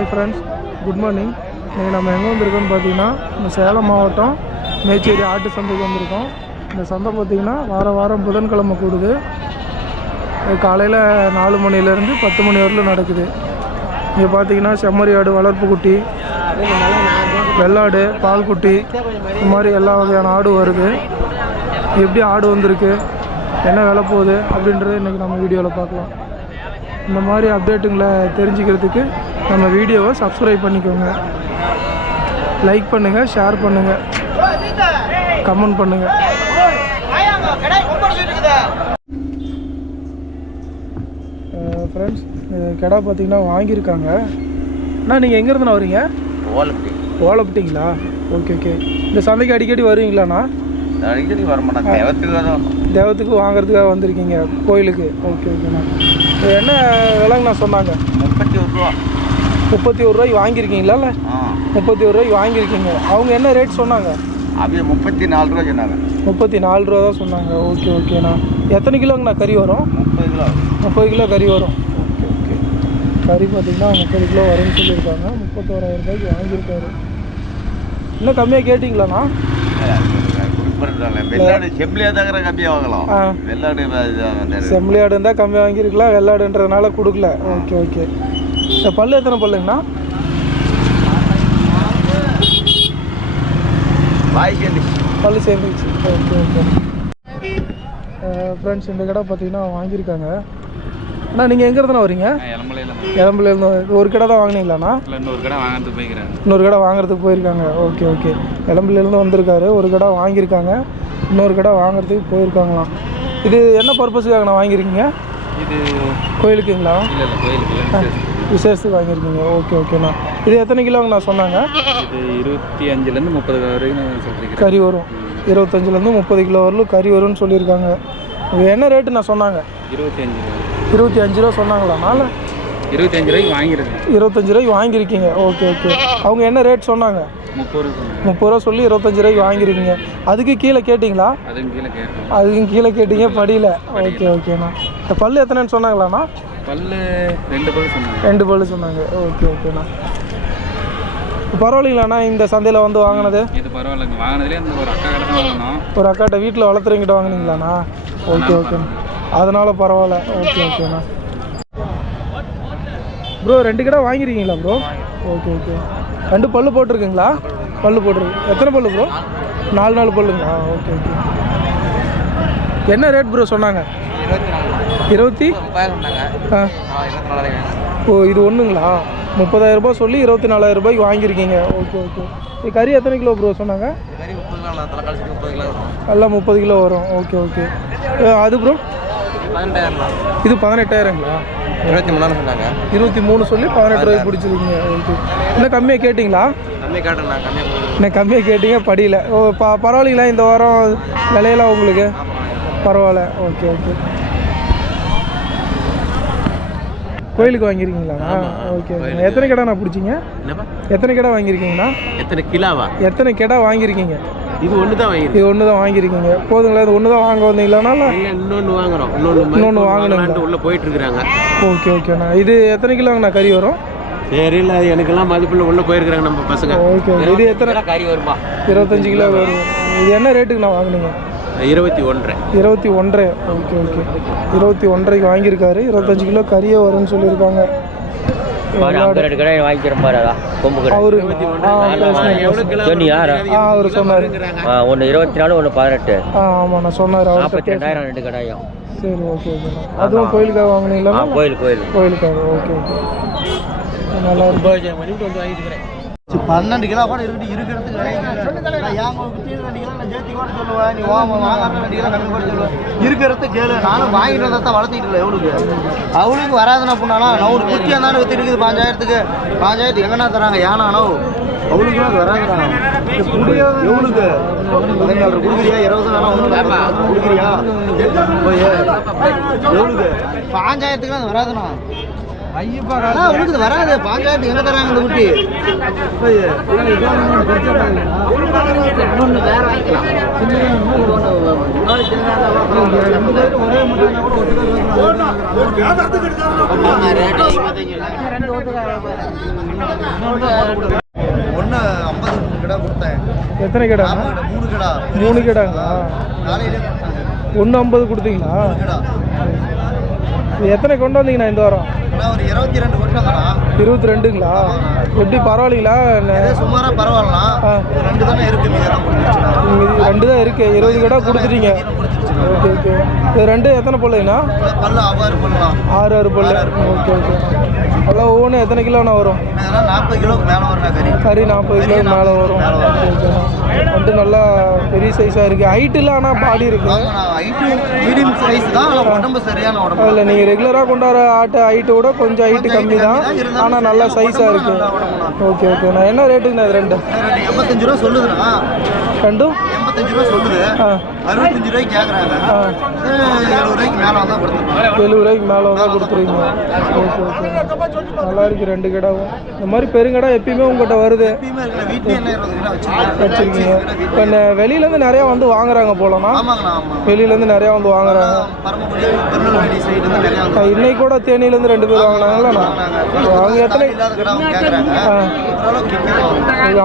Hi friends, good morning. இன்றைக்கி நம்ம எங்கே வந்திருக்கோம்னு பார்த்தீங்கன்னா இந்த சேலம் மாவட்டம் மேச்சேரி ஆட்டு சந்தைக்கு வந்திருக்கோம். இந்த சந்தை பார்த்திங்கன்னா வாரம் புதன்கிழமை கூடுது. காலையில் 4 மணிலேருந்து 10 மணி வரலும் நடக்குது. இங்கே பார்த்தீங்கன்னா செம்மறி ஆடு, வளர்ப்பு குட்டி, வெள்ளாடு, பால் குட்டி, இந்த மாதிரி எல்லா வகையான ஆடு வருது. எப்படி ஆடு வந்திருக்கு, என்ன விலை போகுது அப்படின்றது இன்றைக்கி நம்ம வீடியோவில் பார்க்கலாம். இந்த மாதிரி அப்டேட்டுங்களை தெரிஞ்சுக்கிறதுக்கு நம்ம வீடியோவை சப்ஸ்கிரைப் பண்ணிக்கோங்க, லைக் பண்ணுங்கள், ஷேர் பண்ணுங்கள், கமெண்ட் பண்ணுங்கள். ஃப்ரெண்ட்ஸ், கடை பார்த்தீங்கன்னா வாங்கியிருக்காங்க. அண்ணா, நீங்கள் எங்கேருந்துண்ணா வரீங்க? ஓலப்பட்டிங்களா? Okay okay. இந்த சந்தைக்கு அடிக்கடி வருவீங்களாண்ணா? அடிக்கடி வர மாட்டேன், தேவத்துக்கு வாங்குறதுக்காக வந்திருக்கீங்க கோயிலுக்கு. ஓகே ஓகேண்ணா. என்ன விலைங்கண்ணா சொன்னாங்க? 31 ரூபா. 31 ரூபாய்க்கு வாங்கியிருக்கீங்களா? இல்லை, 31 ரூபாய்க்கு வாங்கியிருக்கீங்க. அவங்க என்ன ரேட் சொன்னாங்க? அப்படியே 34 ரூபா சொன்னாங்க. 34 ரூபா தான் சொன்னாங்க. ஓகே ஓகேண்ணா. எத்தனை கிலோங்கண்ணா கறி வரும்? 30 கிலோ. 30 கிலோ கறி வரும். Okay okay. கறி பார்த்திங்கன்னா 30 கிலோ வரும்னு சொல்லியிருக்காங்க. 31,000 ரூபாய்க்கு வாங்கியிருக்காரு. இன்னும் கம்மியாக கேட்டிங்களாண்ணா? செம்பிளியாடு இருந்தால் கம்மியாக வாங்கியிருக்கலாம், வெள்ளாடுன்றதுனால கொடுக்கல. Okay okay. இந்த பல்லு எத்தனை பல்லுங்கண்ணா? பல்லு சேர்ந்துச்சு. Okay okay. ஃப்ரெண்ட்ஸ், இந்த கடை பார்த்தீங்கன்னா வாங்கியிருக்காங்க. அண்ணா, நீங்கள் எங்கேருந்துண்ணா வரீங்க? இளம்பிலேருந்து. ஒரு கடை தான் வாங்கினீங்களாண்ணா? இன்னொரு கடை வாங்குறதுக்கு போயிருக்காங்க. Okay okay. இளம்பிலேருந்து வந்திருக்காரு. ஒரு கடை வாங்கியிருக்காங்க, இன்னொரு கடை வாங்குறதுக்கு போயிருக்காங்களாம். இது என்ன பர்பஸுக்காக நான் வாங்கியிருக்கீங்க? இது கோயிலுக்குங்களா? விசேஷத்துக்கு வாங்கியிருக்கீங்க. ஓகே ஓகேண்ணா. இது எத்தனை கிலோங்கண்ணா சொன்னாங்க? இது 25லேருந்து 30 வரைக்கும் கறி வரும். 25லேருந்து 30 கிலோ வரலும் கறி வரும்னு சொல்லியிருக்காங்க. என்ன ரேட்டு நான் சொன்னாங்க? 25 ரூபா சொன்னாங்களாண்ணா? 25 ரூபாய்க்கு வாங்கியிருக்கேன். 25 ரூபாய்க்கு வாங்கியிருக்கீங்க. Okay okay. அவங்க என்ன ரேட் சொன்னாங்க? 30 ரூபா சொல்லி 25 ரூபாய்க்கு வாங்கியிருக்கீங்க. அதுக்கு கீழே கேட்டிங்களா? அதுக்கும் கீழே கேட்டீங்க, படியில. ஓகே ஓகேண்ணா. இந்த பல்லு எத்தனைன்னு சொன்னாங்களாண்ணா? பல்லு 2 பல்லு சொன்னாங்க. 2 பல்லு சொன்னாங்க. ஓகே ஓகேண்ணா. பரவாயில்லைங்களாண்ணா இந்த சந்தையில் வந்து வாங்கினது? இது பரவாயில்லைங்க. வாங்கினதுலேயே ஒரு அக்கா கடை வாங்கினோம். ஒரு அக்காட்ட வீட்டில் வளர்த்துறங்கிட்ட வாங்கினீங்களாண்ணா? ஓகே ஓகேண்ணா. அதனால் பரவாயில்ல. ஓகே ஓகேண்ணா. ப்ரோ, 2 கடை வாங்கியிருக்கீங்களா ப்ரோ? Okay okay. 2 பல்லு போட்டிருக்குங்களா? பல்லு போட்டிருக்கு. எத்தனை பல்லு ப்ரோ? 4 பல்லுங்களா? Okay okay. என்ன ரேட் ப்ரோ சொன்னாங்க? 20? ஓ, இது ஒன்றுங்களா? 30,000 ரூபாய் சொல்லி 24,000 ரூபாய்க்கு வாங்கியிருக்கீங்க. Okay okay. இது கறி எத்தனை கிலோ ப்ரோ சொன்னாங்க? எல்லாம் 30 கிலோ வரும். Okay okay. அது ப்ரோ? இது 18,000ங்களா? 23 சொன்னாங்க. 23 சொல்லி 18 ரூபாய்க்கு பிடிச்சிருக்கீங்க. ஓகே. இன்னும் கம்மியாக கேட்டிங்களா? இன்னும் கம்மியாக கேட்டீங்க, படியில. ஓ, பரவாயில்லைங்களா இந்த வாரம் விலையெல்லாம் உங்களுக்கு? பரவாயில்ல. Okay okay. கோயிலுக்கு வாங்கியிருக்கீங்களா? Okay okay. எத்தனை கடை நான் பிடிச்சிங்க? எத்தனை கடை வாங்கியிருக்கீங்கண்ணா? எத்தனை கடை வாங்கியிருக்கீங்க? இது ஒன்று தான் வாங்கியிருக்கீங்க. போதுங்களா? இது ஒன்று தான் வாங்க வந்தீங்களாண்ணா? இன்னொன்று வாங்குறோம். இன்னொன்று வாங்கணும். உள்ளே போயிட்டு இருக்கிறாங்க. ஓகே ஓகேண்ணா. இது எத்தனை கிலோங்கண்ணா கறி வரும்? தெரியல, எனக்கெல்லாம் மதிப்புள்ள உள்ளே போயிருக்கிறாங்க நம்ம பசங்க. ஓகே. இது எத்தனை கறி வருமா? 25 கிலோ வரும். இது என்ன ரேட்டுக்கு நான் வாங்கினீங்க? 21. Okay okay. 21 வாங்கியிருக்காரு. 25 கிலோ கறியே வரும்னு சொல்லியிருக்காங்க. அவர் சொன்னார். ஒன்று 24, ஒன்று 18. ஆமாண்ணா சொன்னார். 42,000 2 கடாயும். சரி, ஓகே ஓகே. அதுவும் கோயிலுக்காக வாங்கினீங்களா? கோயிலுக்காக. Okay okay. நல்லா இருக்கும். 12 கிலோ கூட இருக்கிறதுக்கு இருக்கிறது கேளு. நானும் வாங்கிட்டு வந்தா வளர்த்திட்டு இல்லை. அவளுக்கு வராதுன்னா பண்ணாலும் நான் ஒரு குச்சியாக இருந்தாலும் வித்து இருக்குது. 5,000 எங்கன்னா தராங்க. ஏனானோ அவளுக்கு வராதுடா. எவனுக்கு 14 கொடுக்குறியா? 20 வேணா கொடுக்குறியா? எவனுக்கு 5,000 வராதுண்ணா. அவனுக்கு வராது. 5,000 எங்க தராங்க இந்த குட்டி? இன்னொன்று வேற வாங்கிக்கலாம். ஒரே எத்தனை கிடாங்க? ஆமாங்கடா, 3 கடா. 3 கிடாங்களா? காலையிலே 150 கொடுத்தீங்களா? கடா. இது எத்தனை கொண்டு வந்தீங்கண்ணா இந்த வாரம்? நான் ஒரு 22 கொண்டாங்கண்ணா. 22ங்களா? எப்படி பரவாயில்லைங்களா? சுமாராக பரவாயில்லாம். 2 தானே இருக்கு, மீதெல்லாம் கொடுத்துருச்சுண்ணா. 2 தான் இருக்கு. 20 கடை கொடுத்துட்டீங்க. Okay okay. இது 2 எத்தனை பல்லுங்கண்ணா? பல்லு 6 பண்ணலாம். 6 பல்லு. Okay okay. அதெல்லாம் ஒவ்வொன்றும் எத்தனை கிலோண்ணா வரும்? இதெல்லாம் 40 கிலோக்கு மேலே வரும் கறி. கறி 40 கிலோ மேலே வரும். ஓகே ஓகேண்ணா. வந்து நல்லா பெரிய சைஸாக இருக்குது. ஹைட்டில் ஆனால் பாடி இருக்குது. ஹைட்டு மீடியம் சைஸ் தான், ஆனால் உடம்பு சரியான உடம்பு. இல்லை நீங்கள் ரெகுலராக கொண்டாடுற ஆட்டு ஹைட்டை விட கொஞ்சம் ஹைட்டு கம்மி தான், ஆனால் நல்லா சைஸாக இருக்குது. ஓகே ஓகேண்ணா. என்ன ரேட்டுங்கண்ணா இது 2? 85 ரூபா சொல்லுதுண்ணா. 2 85 ரூபா சொல்லுது. 65 ரூபாய்க்கு கேட்குறாங்க. 70 ரூபாய்க்கு மேலே தான் கொடுத்துருக்கோம். 70 ரூபாய்க்கு மேலே தான் கொடுத்துருவீங்க. Okay okay. நல்லா இருக்குது 2 கிடாவும். இந்த மாதிரி பெருங்கடா எப்பயுமே உங்கள்கிட்ட வருது. எப்பயுமே இருக்கிற வீட்டிலே என்ன 20 கிலோ வச்சுருக்கீங்க. இப்போ வெளியிலேருந்து நிறையா வந்து வாங்குறாங்க போலண்ணா? ஆமாங்கண்ணா. ஆமாம், வெளியிலேருந்து நிறையா வந்து வாங்குறாங்க. பரமக்குடி திருநெல்வேலி சைடு வந்து நிறையா. இன்னைக்கு கூட தேனியிலேருந்து 2 பேர் வாங்கினாங்களா? அவங்க எத்தனை இல்லாத கடை அவங்க கேட்குறாங்க. ஓரளவுக்கு விற்கிறோம்.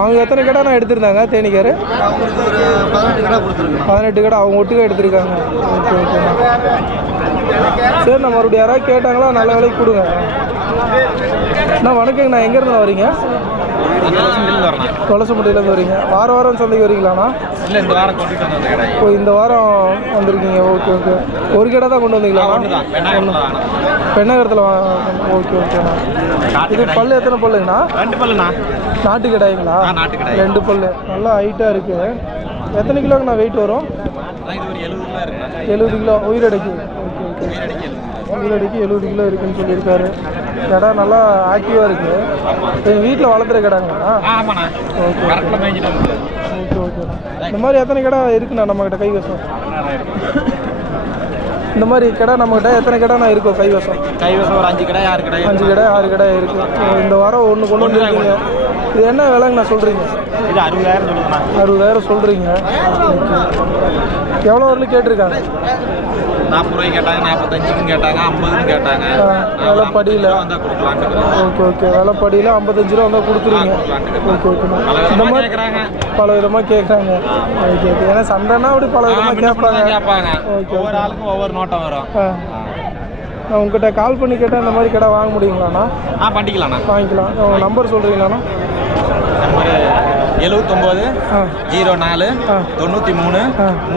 அவங்க எத்தனை கடை நான் எடுத்திருந்தாங்க தேனிக்காரு? அவங்களுக்கு ஒரு 18 கடை கொடுத்துருக்கோம். 18 கடை அவங்க ஒட்டுக்க எடுத்திருக்காங்க. Okay okay. சரி, நான் மறுபடியும் யாராவது கேட்டாங்களா நல்ல விலைக்கு கொடுங்க. அண்ணா வணக்கங்கண்ணா. எங்கேருந்து வரீங்க? தொலசமுட்டையிலேருந்து வரீங்க. வாரம் சந்தைக்கு வரீங்களாண்ணா? இல்லை, இந்த வாரம் கொண்டுட்டு வந்த கடை. இப்போ இந்த வாரம் வந்திருக்கீங்க. Okay okay. ஒரு கடை தான் கொண்டு வந்தீங்களா? பெண்ணகரத்தில். ஓகே ஓகேண்ணா. இது பல்லு எத்தனை பல்லுங்கண்ணா? 2 பல்லுண்ணா. நாட்டு கடாய்ங்களா? நாட்டு கடை. 2 பல்லு. நல்லா ஹைட்டாக இருக்குது. எத்தனை கிலோங்கண்ணா வெயிட் வரும்? இது ஒரு 70 கிலோ இருக்குண்ணா. 70 கிலோ உயிரடைக்கு. Okay okay. உயிரடைக்கு 70 கிலோ இருக்குன்னு சொல்லியிருக்காரு. கடை நல்லா ஆக்டிவாக இருக்குது. எங்கள் வீட்டில் வளர்த்துற கடைங்களா? ஆமாண்ணா. ஓகே கரெக்டாக மேய்ஞ்சிட்டு வந்து. ஓகே ஓகேண்ணா. இந்த மாதிரி எத்தனை கடை இருக்குண்ணா நம்மக்கிட்ட கைவசம்? இந்த மாதிரி கடை நம்மக்கிட்ட எத்தனை கடைண்ணா இருக்கும் கைவசம்? கைவசம் ஒரு 5 கடை 6 கடை. 5 கடை 6 கடை இருக்குது. இந்த வாரம் ஒன்று கொண்டு வந்துருக்கீங்க. இது என்ன விலைங்கண்ணா சொல்கிறீங்க? இது 60,000 சொல்லுங்கண்ணா. 60,000 சொல்கிறீங்க. எவ்வளோ வரலும் கேட்டிருக்காங்க? 40 ரூபாய்க்கு கேட்டாங்க, 45க்கும் கேட்டாங்க, 50க்கும் கேட்டாங்க. வேலைப்படியில் வந்தால் கொடுக்கலான்ட்டு. Okay okay. வேலைப்படியில் 55 ரூபா வந்தால் கொடுத்துருவீங்க. ஓகே ஓகேண்ணா. இந்த மாதிரி கேட்குறாங்க, பல விதமாக கேட்குறாங்க. Okay okay. ஏன்னா சண்டைனா அப்படி பல விதமாக கேட்பாங்க. ஓகே. ஒவ்வொரு ஆளுக்கும் ஒவ்வொரு நோட்டம் வரும். நான் உங்கள்கிட்ட கால் பண்ணி கேட்டால் இந்த மாதிரி கடை வாங்க முடியுங்களாண்ணா? பண்ணிக்கலாண்ணா. வாங்கிக்கலாம். உங்கள் நம்பர் சொல்கிறீங்களாண்ணா? நம்பரு 79 04 93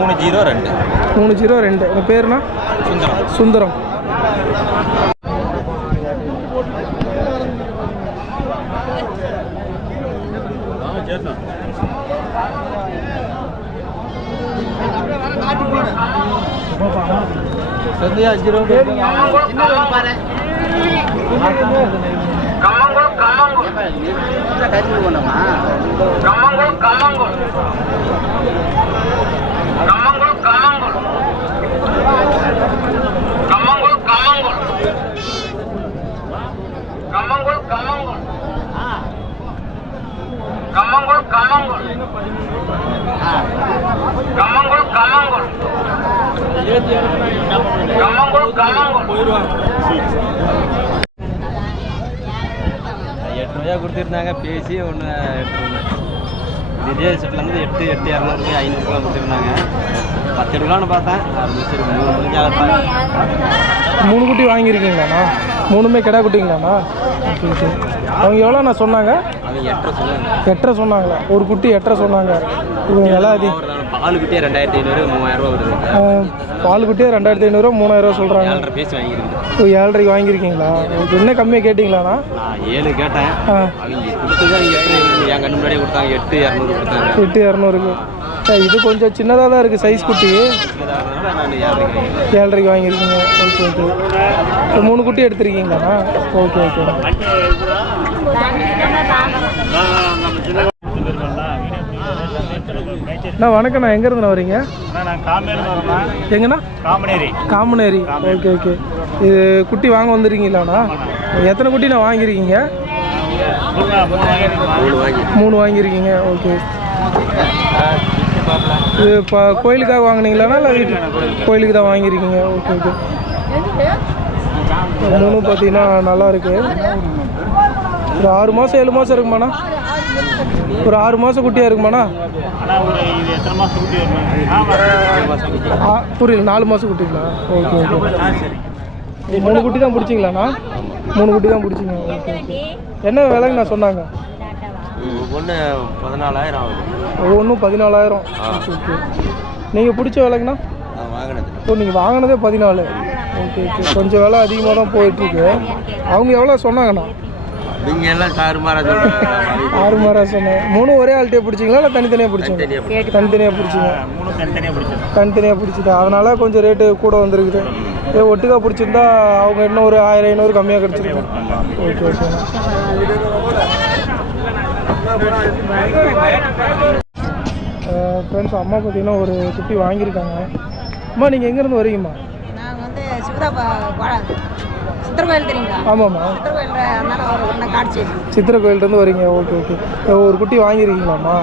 302. 302. உங்கள் பேருண்ணா? சுந்தரம். சுந்தரம். கொடுத்துருந்தாங்க. பேசி ஒன்று எடுத்துருந்தேன். இதே செட்டில் 8 200 500 கொடுத்துருந்தாங்க. 10 எடுக்கலான்னு பார்த்தேன். சரி 3 குட்டி வாங்கியிருக்கீங்களாண்ணா? 3மே கிடா குட்டிங்களாண்ணா? Okay okay. அவங்க எவ்வளோண்ணா சொன்னாங்க? அது 8 சொன்னாங்க. 8 சொன்னாங்களா? ஒரு குட்டி 8 சொன்னாங்க. இது விலை பால் குட்டியே 2500 3000 ரூபா வருது. பால் குட்டியே 2500 3000 சொல்கிறாங்க. 7.5 பேசி வாங்கியிருக்கேன். 7.5 வாங்கியிருக்கீங்களா? ஓகே. என்ன கம்மியாக கேட்டிங்களாண்ணா? நான் 7 கேட்டேன். அவங்க கொடுத்ததான் 8 என் கண்ணு முன்னாடியே கொடுத்தாங்க. 8200 கொடுத்தாங்க. 8200க்கு. இது கொஞ்சம் சின்னதாக தான் இருக்குது சைஸ் குட்டி. நான் 7.5 வாங்கியிருக்கீங்க. Okay okay. 3 குட்டி எடுத்துருக்கீங்களாண்ணா? Okay okay. அண்ணா வணக்கண்ணா. எங்கேருந்துண்ணா வரீங்க? எங்கண்ணா? காமனேரி. Okay okay. இது குட்டி வாங்க வந்துருக்கீங்களாண்ணா? எத்தனை குட்டி நான் வாங்கியிருக்கீங்க? 3 வாங்கியிருக்கீங்க. ஓகே. இது இப்போ கோயிலுக்காக வாங்கினீங்களாண்ணா இல்லை வீட்டு கோயிலுக்கு தான் வாங்கியிருக்கீங்க? Okay okay. 3 பார்த்தீங்கன்னா நல்லாயிருக்கு. ஒரு 6 மாதம் 7 மாதம் இருக்குமாண்ணா? ஒரு 6 மாதம் குட்டியாக இருக்குமாண்ணா? புரியல, 4 மாதம் குட்டிங்களா? Okay okay. 3 குட்டி தான் பிடிச்சிங்களாண்ணா? 3 குட்டி தான் பிடிச்சிங்க. Okay okay. என்ன விலைங்கண்ணா சொன்னாங்க? ஒன்று 14,000 ஆகுது. ஒவ்வொன்றும் 14,000. Okay okay. நீங்கள் பிடிச்ச விலைங்கண்ணா? ஓ, நீங்கள் வாங்கினதே 14. Okay okay. கொஞ்சம் விலை அதிகமாக தான் போயிட்டுருக்கு. அவங்க எவ்வளோ சொன்னாங்கண்ணா? நீங்கள் எல்லாம் தாறுமாறா சொன்னேன். 3 ஒரே ஆள்கிட்டே பிடிச்சிங்களா இல்லை தனித்தனியாக பிடிச்சிங்க? தனித்தனியாக பிடிச்சிங்க. தனித்தனியாக பிடிச்சிது, அதனால கொஞ்சம் ரேட்டு கூட வந்துருக்குது. இதே ஒட்டுக்கா பிடிச்சிருந்தா அவங்க இன்னும் ஒரு 1000-500 கம்மியாக கிடச்சிருக்கும். Okay okay. ஃப்ரெண்ட்ஸ், அம்மா பார்த்தீங்கன்னா ஒரு குட்டி வாங்கியிருக்காங்க. அம்மா, நீங்கள் எங்கேருந்து வரீங்கம்மா? நாங்கள் வந்து சித்திர கோயில் தெரியுங்களா? ஆமாம்மா, சித்திர கோயிலேருந்து வரீங்க. Okay okay. ஒரு குட்டி வாங்கியிருக்கீங்களாம்மா?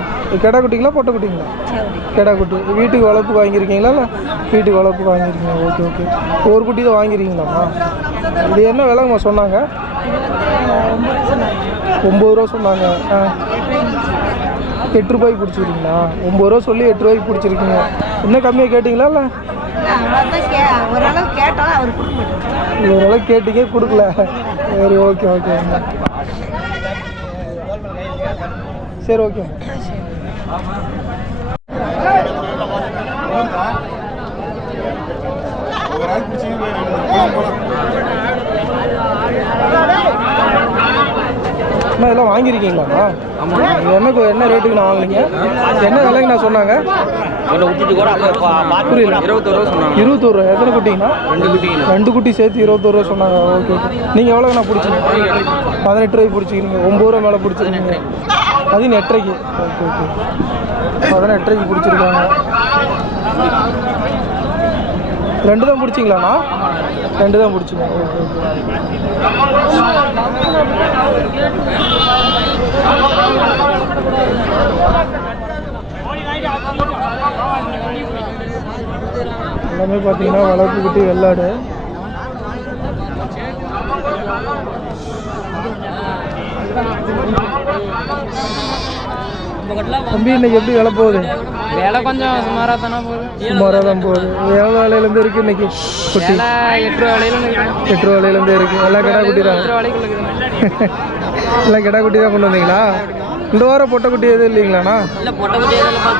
கெடா குட்டிங்களா பொட்டை குட்டிங்களா? கெடா குட்டி. வீட்டுக்கு வளர்ப்பு வாங்கியிருக்கீங்களா இல்லை வீட்டுக்கு வளர்ப்பு வாங்கியிருக்கீங்க? Okay okay. ஒரு குட்டி தான் வாங்கியிருக்கீங்களாம்மா? இது என்ன விலைங்கம்மா சொன்னாங்க? 9 ரூபா சொன்னாங்க. 8 ரூபாய்க்கு பிடிச்சிருக்கீங்களா? 9 ரூபா சொல்லி 8 ரூபாய்க்கு பிடிச்சிருக்கீங்க. இன்னும் கம்மியாக கேட்டிங்களா இல்லை? ஓரளவுக்கு கேட்டீங்க, கொடுக்கல. சரி, ஓகே ஓகே. சரி, ஓகே. அண்ணா, இதெல்லாம் வாங்கியிருக்கீங்களாண்ணா? என்ன ரேட்டுக்கு நான் வாங்கினீங்க? என்ன விலைக்கு நான் சொன்னாங்க? புரியல. 21 ரூபா சொன்னாங்க. 21 ரூபா. எத்தனை குட்டிங்கண்ணா? 2 குட்டி சேர்த்து 21 ரூபா சொன்னாங்க. Okay okay. நீங்கள் எவ்வளோண்ணா பிடிச்சிங்க? 18 ரூபாய்க்கு பிடிச்சிக்கிறீங்க. 9 ரூபா மேலே பிடிச்சிருக்கீங்க. அது 8.5. Okay okay. 18.5 பிடிச்சிருக்காங்க. 2 தான் பிடிச்சிங்களாண்ணா? 2 தான் பிடிச்சிங்க. Okay okay. எல்லாமே பார்த்தீங்கன்னா வளர்ப்பு குட்டி வெள்ளாடு. தம்பி, இன்னைக்கு எப்படி விலை போகுது? வேலை கொஞ்சம் சுமாராக தானே போகுது. சுமாராக தான் போகுது. எவ்வளோ வேலையிலேருந்து இருக்குது இன்னைக்கு குட்டி? 8 ரூபா விலையிலேருந்து 8 ரூபா வேலையிலேருந்து இருக்குது. எல்லாம் கிடா குட்டி தான். 8 ரூபா விலைக்குள்ள இருக்குது. எல்லாம் கிடா குட்டி தான் கொண்டு வந்தீங்களா? இந்த வாரம் பொட்டை குட்டி எதுவும் இல்லைங்களாண்ணா? இல்லை, பொட்டை குட்டி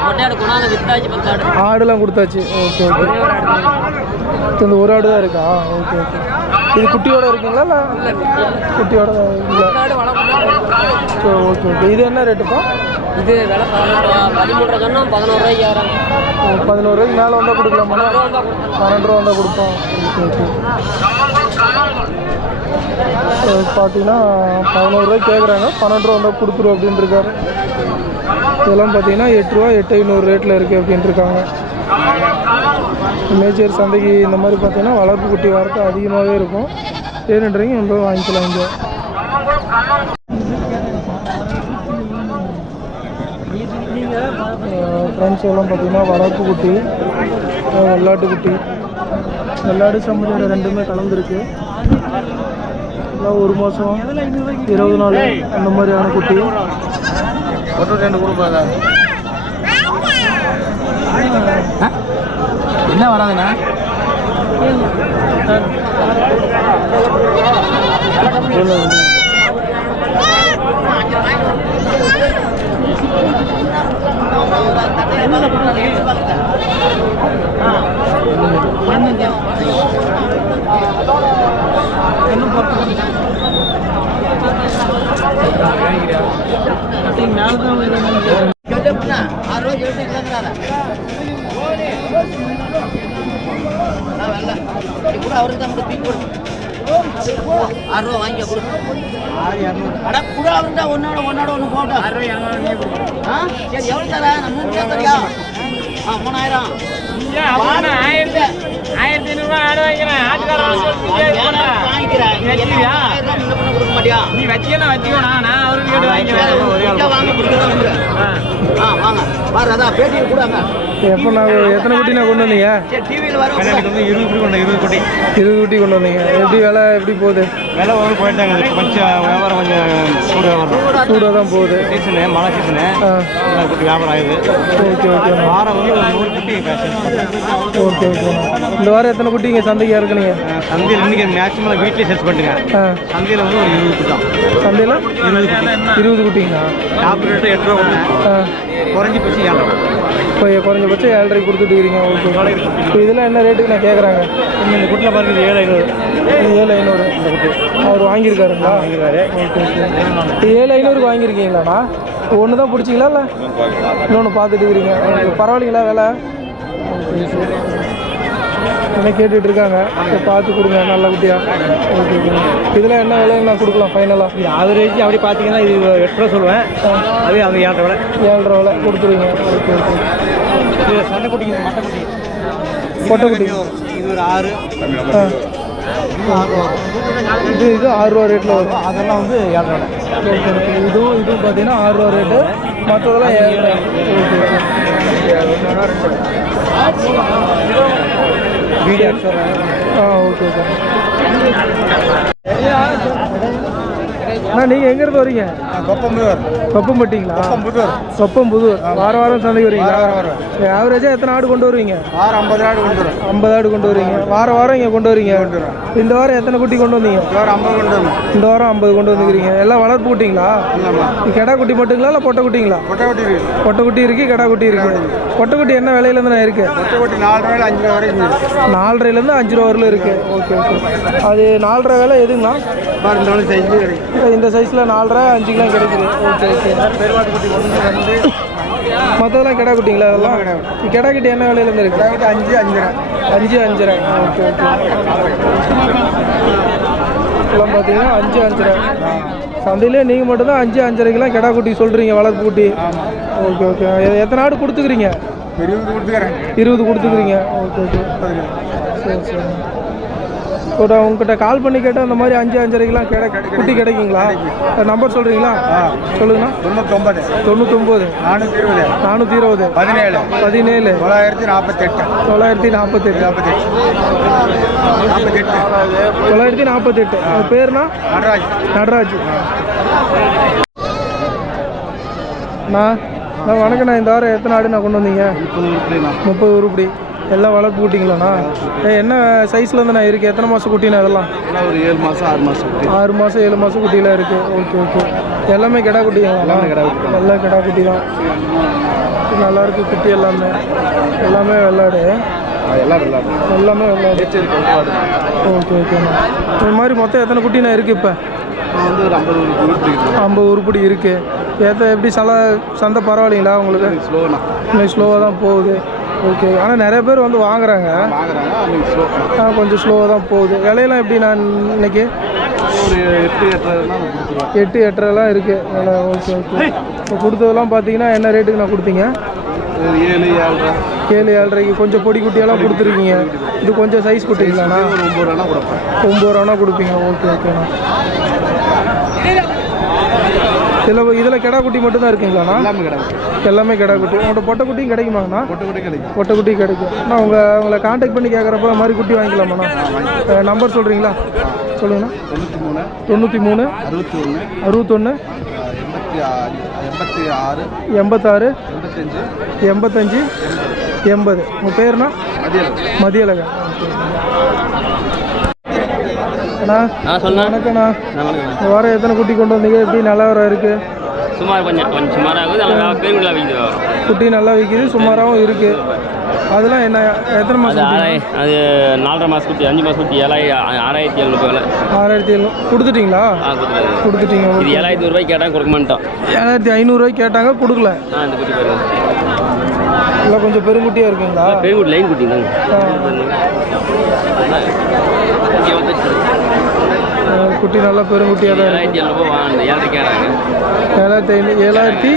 பொட்டையாடு கொண்டாந்து வித்தாச்சு. 10 ஆடு ஆடுலாம் கொடுத்தாச்சு. Okay okay. இந்த ஒரு ஆடு தான் இருக்கா? Okay okay. இது குட்டியோட இருக்குங்களா இல்லை குட்டியோட இல்லை? So okay okay. இது என்ன ரேட்டுப்பா? இது விலை 14 ரூபா. 13 ரூபா சொன்னால் 11 ரூபாய்க்கு வராங்க. 11 ரூபாய்க்கு மேலே வந்தால் கொடுக்கலாமா? 12 ரூபா வந்தால் கொடுப்போம். Okay okay. பார்த்தீங்கன்னா 11 ரூபாய்க்கு கேட்குறாங்க. 12 ரூபா வந்தால் கொடுத்துரும் அப்படின்னு இருக்காரு. இதெல்லாம் பார்த்தீங்கன்னா 8 ரூபா 8,500 ரேட்டில் இருக்குது அப்படின்ட்டு இருக்காங்க. மேச்சேரி சந்தைக்கு இந்த மாதிரி பார்த்தீங்கன்னா வளர்ப்பு குட்டி வரத்து அதிகமாகவே இருக்கும். ஏன்னுன்றீங்க நம்ம வாங்கிக்கலாம் இங்கே. ஃப்ரெண்ட்ஸ் எல்லாம் பார்த்தீங்கன்னா வளர்ப்பு குட்டி, வெள்ளாட்டு குட்டி, வெள்ளாடு சம்மதியோட ரெண்டுமே கலந்துருக்கு. எல்லாம் 1 மாதம் 20 நாள் அந்த மாதிரியான குட்டி. ஒன்று 2 கொடுப்பாங்க. என்ன வராதுண்ணா? அவருக்கு தான் கொடுத்து 6 ரூபா வாங்கி கொடு. 6,200 கூட அவருக்கு தான் ஒன்னோட ஒன்று போட்டோம். 6 ரூபா. சரி, எவ்வளோ தர? நம்ம 3 தரியா? 3000. 1500 ஆடு வாங்கிறேன். வாங்கிக்கிறேன். கொடுக்க மாட்டியா? நீ வச்சியா வச்சுக்கோண்ணா, நான் அவருக்கு கேட்டு வாங்க கொடுக்க. வாங்க பாரு, அதான் பேட்டி கூடாங்க. எப்போ நான் எத்தனை குட்டி நான் கொண்டு வந்தீங்க? டிவியில் வர 20 குட்டி கொண்டு 20 குட்டி 20 குட்டி கொண்டு வந்தீங்க. எப்படி விலை எப்படி போகுது? விலை போயிட்டாங்க. கொஞ்சம் வியாபாரம் கொஞ்சம் சூடாக தான் போகுது. சீசனு, மழை சீசனு, குட்டி வியாபாரம் ஆகுது. ஓகே ஓகே வாரம் வந்து ஒரு 100 குட்டி ஓகே ஓகே. இந்த வாரம் எத்தனை குட்டி இங்கே சந்தைக்கு இறக்குனீங்க? சந்தையில் இன்னைக்கு மேக்ஸிமம் வீட்டிலே செட் பண்ணுங்க. சந்தையில் வந்து ஒரு 20 குட்டி தான். சந்தையில் 20 குட்டிங்களா? டாப் ரேட்டு 8 ரூபா ஒன்று, குறைஞ்சி போச்சு 7 ரூபா. இப்போ குறைஞ்சபட்சம் 7.5 கொடுத்துட்டு இருக்கிறீங்க. ஓகே. இப்போ இதெல்லாம் என்ன ரேட்டுக்கு நான் கேட்குறாங்க? இந்த குட்டியில் பாருங்க 7,500. 7,500 இந்த குட்டி அவர் வாங்கியிருக்காருங்களா? வாங்கியிருக்காரு. Okay okay. 7,500க்கு வாங்கியிருக்கீங்களாண்ணா? ஒன்று தான் பிடிச்சிங்களா இல்லை இன்னொன்று பார்த்துட்டு இருக்கிறீங்க? பரவாயில்லைங்களா விலை? என்ன கேட்டுட்டு இருக்காங்க, பார்த்து கொடுங்க நல்ல குட்டியா. Okay okay. இதில் என்ன விலை நான் கொடுக்கலாம் ஃபைனலாக? இது ஆவரேஜ் அப்படி பார்த்தீங்கன்னா இது 8 ரூபா சொல்லுவேன். அதே அவங்க 7 ரூபா 7.5 விலை கொடுத்துருவீங்க. Okay okay. இது சண்டை குட்டிங்க, மட்டை குட்டி, கொட்டை குட்டி இது ஒரு 6. இது 6 ரூபா ரேட்டில் வரும். அதெல்லாம் வந்து 7 ரூபா. Okay okay. இதுவும் பார்த்தீங்கன்னா 6 ரூபா ரேட்டு, மற்றதெல்லாம் 7 ரூபா. Okay okay. Video okay okay. அண்ணா நீங்கள் எங்கேருந்து வரீங்க? கொப்பம்பட்டிங்களா? கொப்பம்புதூர். வாரம் சந்தைக்கு வரீங்களா? ஆவரேஜாக எத்தனை ஆடு கொண்டு வருவீங்க? 50 ஆடு கொண்டு வரும். 50 ஆடு கொண்டு வருவீங்க. வாரம் இங்கே கொண்டு வரீங்க. இந்த வாரம் எத்தனை குட்டி கொண்டு வந்தீங்க? 50 கொண்டு வரும். இந்த வாரம் 50 கொண்டு வந்துக்கிறீங்க. எல்லாம் வளர்ப்பு குட்டிங்களா? கெடா குட்டி மட்டுங்களா இல்லை பொட்டை குட்டிங்களா? பொட்டை குட்டி இருக்குது, கெடா குட்டி இருக்குது. பொட்டை குட்டி என்ன விலையிலேருந்து நான் இருக்குது? 4.5 ரூபா வரைக்கும். 4.5லேருந்து 5 ரூபா வரலும் இருக்குது. Okay okay. அது 4.5 விலை எதுங்களா? இந்த சைஸில் 4.5 5 கிடைக்குது. Okay okay. மற்றதெல்லாம் கெடா குட்டிங்களா? அதெல்லாம் கெடா குட்டி என்ன விலையிலேருந்து இருக்குது? 5 5.5. Okay okay. எல்லாம் பார்த்தீங்கன்னா 5 5.5. சந்தையிலே நீங்கள் மட்டும்தான் 5 5.5 கெடா குட்டி சொல்கிறீங்க, வளர்ப்பு குட்டி. Okay okay. எத்தனை ஆடு கொடுத்துக்கிறீங்க? 20 கொடுத்துக்கிறீங்க. Okay okay. சரி சரி. ஒரு உங்ககிட்ட கால் பண்ணி கேட்டால் அந்த மாதிரி 5 5.5 குட்டி கிடைக்குங்களா? நம்பர் சொல்கிறீங்களா? சொல்லுங்கண்ணா. 99 420 17 948 பேருண்ணா? நடராஜ். வணக்கண்ணா. இந்த வாரம் எத்தனை ஆடு நான் கொண்டு வந்தீங்க? 30 உருப்படி. எல்லாம் வளர்ப்பு குட்டிங்களாண்ணா? என்ன சைஸில் இருந்து நான் இருக்குது? எத்தனை மாதம் குட்டினா இதெல்லாம்? ஒரு 7 மாதம் 6 மாதம் 6 மாதம் 7 மாதம் குட்டிலாம் இருக்குது. Okay okay. எல்லாமே கெடா குட்டிங்களா? எல்லாம் கெடா குட்டி தான். நல்லாயிருக்கு குட்டி எல்லாமே வெள்ளாடு. எல்லாமே வெள்ளாடு. ஓகே ஓகேண்ணா. இந்த மாதிரி மொத்தம் எத்தனை குட்டினா இருக்குது இப்போ? வந்து ஒரு 50 உருப்படி இருக்குது. எப்படி சந்தை பரவாயில்லைங்களா உங்களுக்கு? இன்னும் ஸ்லோவாக தான் போகுது. ஓகே. ஆனால் நிறைய பேர் வந்து வாங்குறாங்க. கொஞ்சம் ஸ்லோவாக தான் போகுது. விலையெல்லாம் எப்படி நான் இன்னைக்கு? ஒரு 8 8.5 இருக்குது விலை. Okay okay. இப்போ கொடுத்ததெல்லாம் பார்த்தீங்கன்னா என்ன ரேட்டுக்கு நான் கொடுத்தீங்க? 7 7.5 கொஞ்சம் பொடி குட்டியெல்லாம் கொடுத்துருக்கீங்க. இது கொஞ்சம் சைஸ் குட்டிங்களாண்ணா? 9 ரூபானா கொடுப்பீங்க. ஓகே ஓகேண்ணா. இதில் கெடா குட்டி மட்டும்தான் இருக்குங்களாண்ணா? எல்லாமே கெடா குட்டி. உங்கள்கிட்ட பொட்டை குட்டியும் கிடைக்குமாங்கண்ணா? பொட்டை குட்டி கிடைக்கும். அண்ணா உங்களை கான்டாக்ட் பண்ணி கேட்குறப்ப மாதிரி குட்டி வாங்கிக்கலாமாண்ணா? நம்பர் சொல்கிறீங்களா? சொல்லுங்கண்ணா. 93 61 86 85 80. உங்கள் பேருண்ணா? மதியழகன். அண்ணா வணக்கண்ணா. இந்த வாரம் எத்தனை குட்டி கொண்டு வந்தீங்க? எப்படி நல்லா இருக்குது? சுமார் கொஞ்சம் சுமாராக குட்டி நல்லா விற்கிது, சுமாராகவும் இருக்குது. அதெல்லாம் என்ன எத்தனை மாதம்? அது 4.5 மாதம் குட்டி, 5 மாதம் குட்டி. 6,700 6,700 கொடுத்துட்டீங்களா? கொடுத்துட்டீங்க. இது 7,500 கேட்டாங்க, கொடுக்க மாட்டோம். 7,500 கேட்டாங்க, கொடுக்கல. இந்த குட்டி பாருங்க, இல்லை கொஞ்சம் பெருங்குட்டியாக இருக்குங்களா? பெருங்குட்டி லைன் குட்டி தாங்க. குட்டி நல்லா பெருங்குட்டியாக தான். 7,700 கேட்டாங்க. 7,500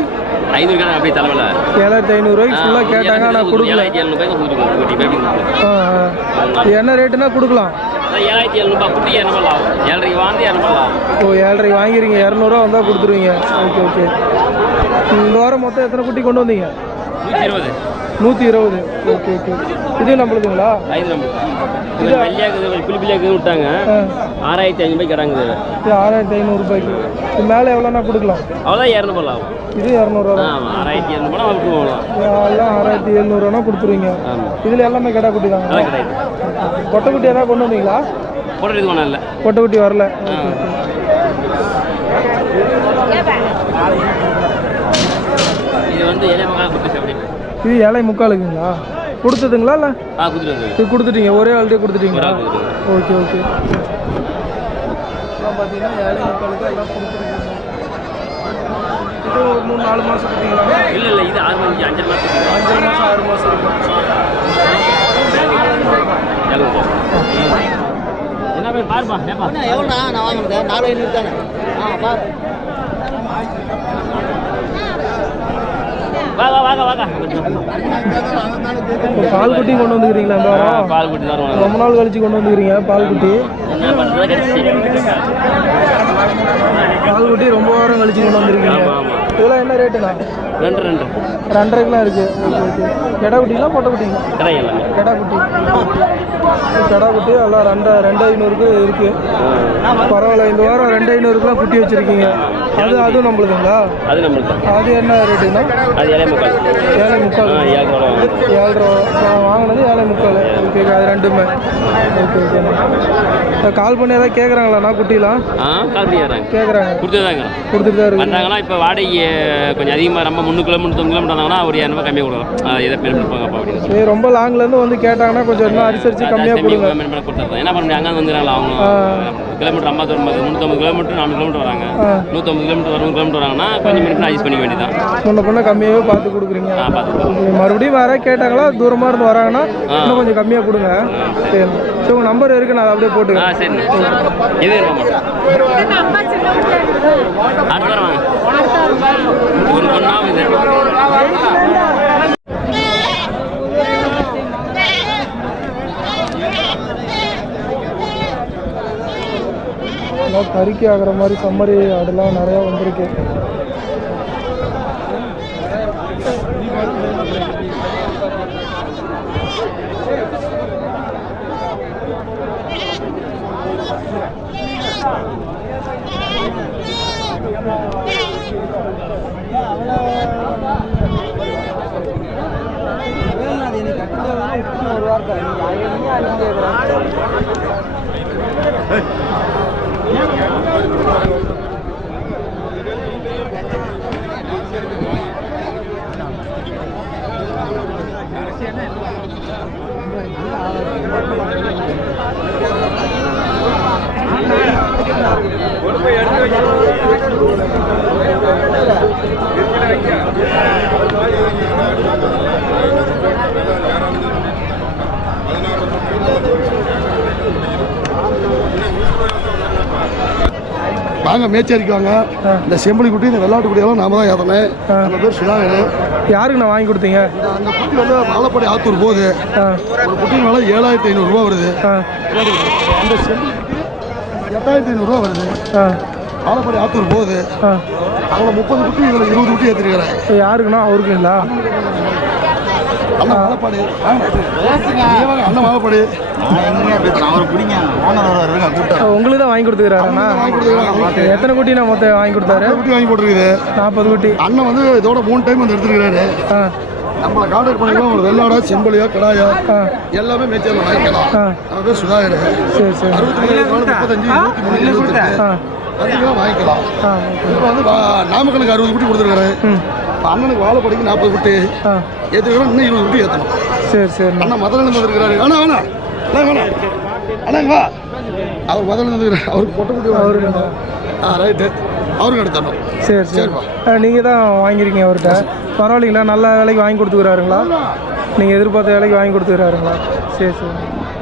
அப்படியே தலைவல 7,500 ஃபுல்லாக கேட்டாங்க, ஆனால் கொடுக்கல. 7,700 என்ன ரேட்டுனா கொடுக்கலாம்? 7,700 குட்டி 200 ஆகும். 7,500 வாங்கி 200 ஆகும். ஓ 7,500 வாங்கிறீங்க, 200 வந்தால் கொடுத்துருவீங்க. Okay okay. இந்த வாரம் மொத்தம் எத்தனை குட்டி கொண்டு வந்தீங்க? 120. 120. Okay okay. இது நம்மளுதுங்களா? இது நம்மளுது. இது வெள்ளையாக்குது, புளிப்பிள்ளையாக்குது விட்டாங்க. 6,500 ரூபாய்க்கு கிடாங்க. இது 6,500 ரூபாய்க்கு. இது மேலே எவ்வளோனா கொடுக்கலாம்? அவ்வளோதான் 200 ஆகும். இது 200 ரூபா. ஆமாம் 6,700 அவருக்கு போகலாம். எல்லாம் 6,700 கொடுத்துருவீங்க. இதில் எல்லாமே கடா குட்டி தாங்க. அதான் கிடையாது. கொட்டைக்குட்டி ஏதாவது கொண்டு வந்தீங்களா? போடுறது ஒன்றும் இல்லை. கொட்டைக்குட்டி வரல. இது வந்து இலைமக்கால குட்டி சாப்பிடு. இது 7,300ங்களா? கொடுத்ததுங்களா இல்லை? கொடுத்துருது. இது கொடுத்துட்டீங்க, ஒரே ஆள்கிட்டே கொடுத்துட்டீங்களா? Okay okay. பார்த்தீங்கன்னா 7,300 எல்லாம் கொடுத்துருக்கீங்க. இது ஒரு 3-4 மாதம் கொடுத்தீங்களா? இல்லை இது 6 மாதம் 5 மாதம் 5 மாதம் 6 மாதம் இருக்கும். என்ன பேர் பாருப்பா எவ்வளோண்ணா நான் வாங்கினது? 4,500 தானே. பாரு வாங்க பால் குட்டி கொண்டு வந்துக்கிறீங்களா இந்த வாரம்? பால் குட்டி தான் ரொம்ப நாள் கழிச்சு கொண்டு வந்துக்கிறீங்க பால் குட்டி. பால் குட்டி ரொம்ப வாரம் கழிச்சு கொண்டு வந்துருக்கீங்க. இதெல்லாம் என்ன ரேட்டுண்ணா? 2.5 இருக்கு. Okay okay. கெடா குட்டிங்களா பொட்டை குட்டிங்களா? கெடா குட்டி. கெடா குட்டி எல்லாம் 2,500க்கு இருக்கு. பரவாயில்ல. இந்த வாரம் 2,500க்குலாம் குட்டி வச்சிருக்கீங்க. அதுவும் நம்மளுதுங்களா? அது என்ன ரேட்டுங்கண்ணா? 7,300. 7 ரூபா வாங்கினது 7,300. ஓகே அது ரெண்டுமே. ஓகே ஓகேண்ணா. கால் பண்ணி ஏதாவது கேட்குறாங்களாண்ணா குட்டிலாம்? கேட்குறாங்க. கொடுத்துட்டு தான் இருக்கு. இப்போ வாடகை கொஞ்சம் அதிகமாக ரொம்ப 3 கிலோமீட்டர் 9 கிலோமீட்டர் வந்தாங்கன்னா ஒரு 200 கம்மியாக கொடுக்கலாம். இதை மெயின் பண்ணுவாங்கப்பா அப்படின்னு. சரி ரொம்ப லாங்லேருந்து வந்து கேட்டாங்கன்னா கொஞ்சம் இன்னும் அரிசரிச்சு கம்மியாக கொடுங்க. கொடுத்துருந்தேன். என்ன பண்ண அங்கே வந்துடுறாங்களா அவங்க கிலோமீட்டர் 350 கிலோமீட்டர் 4 கிலோமீட்டர் வராங்க. 150 கிலோமீட்டர் 100 கிலோமீட்டர் வராங்கன்னா கொஞ்சம் மினிட் அட்ஜஸ்ட் பண்ணிக்க வேண்டியதான். முன்ன பொண்ணை கம்மியாகவே பார்த்து கொடுக்குறீங்க. மறுபடியும் வேற கேட்டாங்களா தூரமாக இருந்து வராங்கன்னா இன்னும் கொஞ்சம் கம்மியாக கொடுங்க. சரி சரி உங்கள் நம்பர் இருக்கு, நான் அப்படியே போட்டுக்கிறேன். சரி இது அடுத்த வாரம் ஒரு பொண்ணா இது கறிக்கு ஆகிற மாதிரி சம்மரி ஆடுலாம் நிறையா வந்திருக்கு. வாங்க மேச்சேரிக்கு வாங்க. இந்த செம்பளி குட்டி இந்த வெள்ளாட்டு குட்டியெல்லாம் நாம தான் ஏற்றினேன். நம்ம பேர் சுதாகர். யாருக்கு நான் வாங்கி கொடுத்தீங்க? அந்த குட்டி வந்து வாழப்பாடி ஆத்தூர் போகுது. ஒரு குட்டியின் விலை 7,500 ரூபா வருது. இந்த செம்பளி குட்டி 8,500 ரூபா வருது. வாழப்பாடி ஆத்தூர் போகுது. அவங்க 30 குட்டி இதில் 20 குட்டி ஏற்றிருக்கிறேன். யாருக்குண்ணா? அவருக்குங்களா? அண்ணன் வாழப்பாடி. அண்ணன் வாழப்பாடி. உங்களுக்கு தான் வாங்கி கொடுத்துக்கிறாருண்ணா? எத்தனை குட்டி நான் மொத்தம் வாங்கி கொடுத்தாரு? குட்டி வாங்கி போட்டுருக்குது 40 குட்டி. அண்ணன் வந்து இதோட 3 டைம் வந்து எடுத்துருக்கிறாரு. நம்மளை கான்டாக்ட் பண்ணிக்கலாம். ஒரு வெள்ளாடா செம்பலியா கடாயா எல்லாமே மேய்ச்சல் வாங்கிக்கலாம். நம்ம பேர் சுதாகர். சரி சரி. 63 35 23 28 அதுக்கெல்லாம் வாங்கிக்கலாம். இப்போ வந்து நாமக்கலுக்கு 60 குட்டி கொடுத்துருக்காரு. அண்ணனுக்கு வாழைப்படிக்கு 40 குட்டி ஏற்றுக்கிறோம். இன்னும் 20 குட்டி ஏற்றணும். சரி சரி. அண்ணா முதல்ல வந்துருக்கிறாரு. வேணா வேணா வேணாம் அண்ணாங்க வா. அவர் முதல்ல வந்துருக்கிறார். அவருக்கு பொட்டை குட்டி அவருக்கு. ரைட்டு அவருக்கு எடுத்துடணும். சரி சரிப்பா. நீங்கள் தான் வாங்கியிருக்கீங்க அவர்கிட்ட. பரவாயில்லைங்களா? நல்ல வேலைக்கு வாங்கி கொடுத்துக்கிறாருங்களா? நீங்கள் எதிர்பார்த்த வேலைக்கு வாங்கி கொடுத்துக்கிறாருங்களா? சரி சரி.